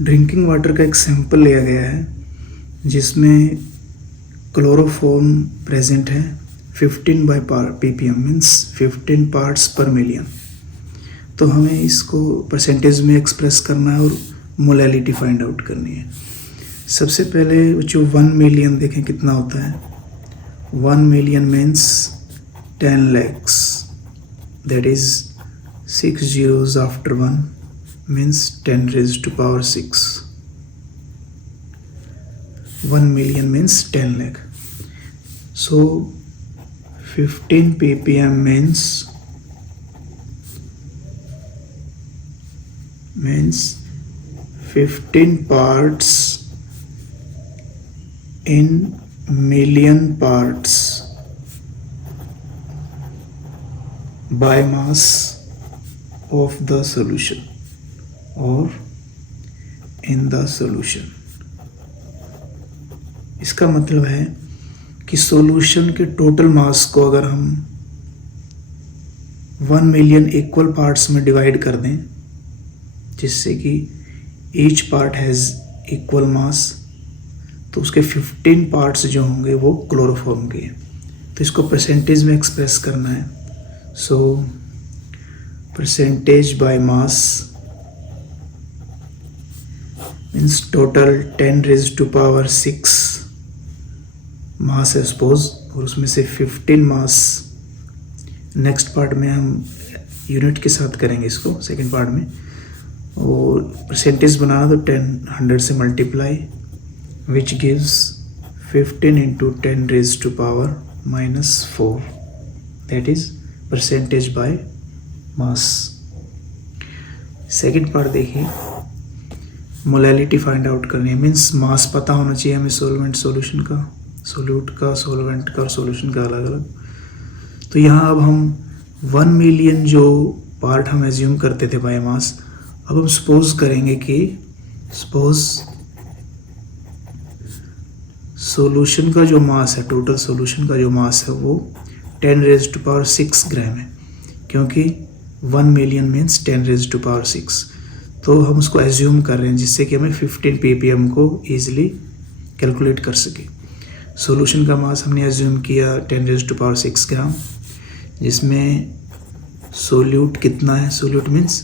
Drinking water का एक sample लिया गया है जिसमें क्लोरोफॉर्म प्रेजेंट है 15 बाई ppm मीन्स 15 पार्ट्स पर मिलियन। तो हमें इसको परसेंटेज में एक्सप्रेस करना है और मोलैलिटी फाइंड आउट करनी है। सबसे पहले जो 1 मिलियन देखें कितना होता है। 1 million means 10 lakhs, that is 6 zeros after 1 means 10 raised to power 6. 1 million means 10 lakh. So 15 ppm means 15 parts in million parts by mass of the solution or in the solution। इसका मतलब है कि solution के total mass को अगर हम 1 million equal parts में divide कर दें जिससे कि ईच पार्ट हैज़ इक्वल मास, तो उसके 15 पार्ट्स जो होंगे वो क्लोरोफॉर्म के हैं। तो इसको परसेंटेज में एक्सप्रेस करना है। सो percentage by mass means total 10 raised to power 6 मास है सपोज, और उसमें से 15 मास नेक्स्ट पार्ट में हम यूनिट के साथ करेंगे इसको सेकंड पार्ट में, और परसेंटेज बनाना तो 100 से multiply which gives 15 into 10 raised to power -4, that is percentage by mass. Second part देखिए, मोलैलिटी फाइंड आउट करनी है मीन्स मास पता होना चाहिए हमें सॉल्वेंट सॉल्यूशन का, सोल्यूट का, सॉल्वेंट का और सॉल्यूशन का अलग अलग। तो यहाँ अब हम 1 मिलियन जो पार्ट हम एज्यूम करते थे बाय मास, अब हम सपोज करेंगे कि सपोज सॉल्यूशन का जो मास है, टोटल सॉल्यूशन का जो मास है वो 10 raised to power 6 ग्राम है, क्योंकि 1 million means 10 raised to power 6। तो हम उसको एज्यूम कर रहे हैं जिससे कि हमें 15 ppm को ईजिली कैलकुलेट कर सके। सॉल्यूशन का मास हमने एज्यूम किया 10 raised to power 6 ग्राम, जिसमें सोल्यूट कितना है, solute means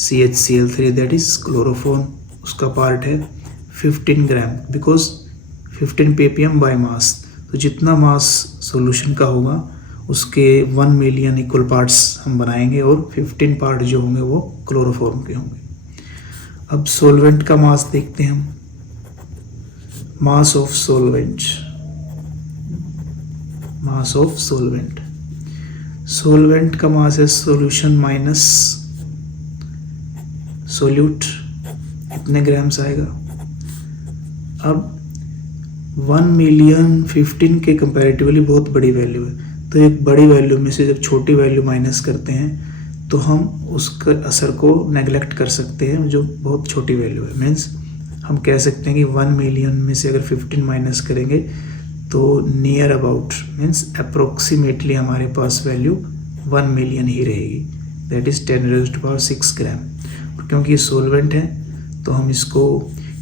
CHCl3 that is chloroform, उसका पार्ट है 15 ग्राम बिकॉज 15 ppm बाय मास। तो जितना मास सॉल्यूशन का होगा उसके 1 मिलियन इक्वल पार्ट्स हम बनाएंगे और 15 पार्ट जो होंगे वो क्लोरोफॉर्म के होंगे। अब सॉल्वेंट का मास देखते हैं हम। मास of solvent, mass of solvent, solvent का मास है सॉल्यूशन माइनस सोल्यूट, कितने ग्राम्स आएगा। अब 1 मिलियन 15 के कंपैरेटिवली बहुत बड़ी वैल्यू है, तो एक बड़ी वैल्यू में से जब छोटी वैल्यू माइनस करते हैं तो हम उसके असर को नेगलेक्ट कर सकते हैं जो बहुत छोटी वैल्यू है। मीन्स हम कह सकते हैं कि 1 मिलियन में से अगर 15 माइनस करेंगे तो नियर अबाउट मीन्स अप्रोक्सीमेटली हमारे पास वैल्यू 1 मिलियन ही रहेगी, that is 10 raised to power 6 ग्राम। और क्योंकि ये सोलवेंट है तो हम इसको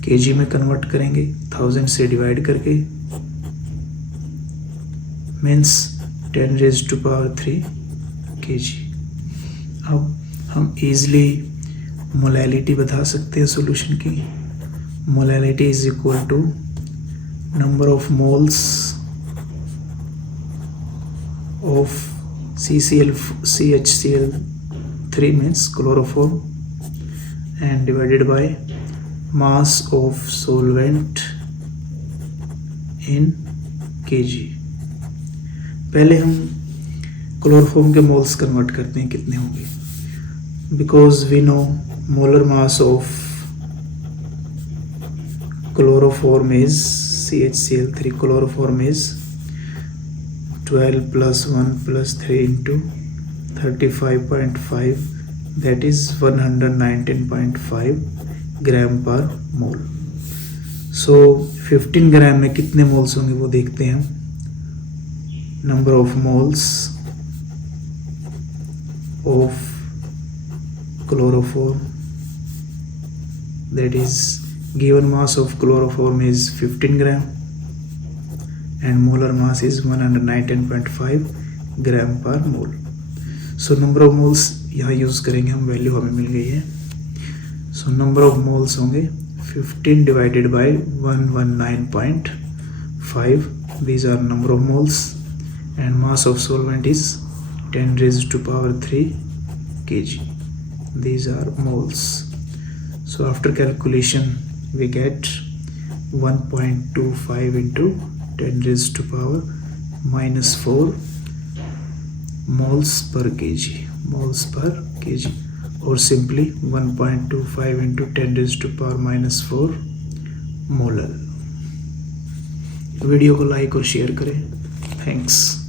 केजी में कन्वर्ट करेंगे 1000 से डिवाइड करके, means 10 raised to power 3 kg। अब हम ईजिली मोलैलिटी बता सकते हैं सॉल्यूशन की। Molality is equal to number of moles of CHCl3 means chloroform and divided by mass of solvent in kg। पहले हम क्लोरोफॉर्म के मोल्स कन्वर्ट करते हैं कितने होंगे, because we know molar mass of chloroform is CHCl3, chloroform is 12 + 1 + 3 into 35.5 that is 119.5 ग्राम पर मोल। सो 15 ग्राम में कितने मोल्स होंगे वो देखते हैं। Number of moles of chloroform that is given mass of chloroform is 15 gram and molar mass is 119.5 ग्राम पर मोल. So number of moles यहाँ use करेंगे हम, वैल्यू हमें मिल गई है. सो नंबर ऑफ मोल्स होंगे 15 divided by 119.5. These are number of moles and mass of solvent is 10 raised to power 3 kg. These are moles. So after calculation we get 1.25 into 10 raised to power minus 4 moles per kg. Moles per kg, or simply 1.25 into 10 raised to power minus 4 molar. Video को like और share करें. Thanks.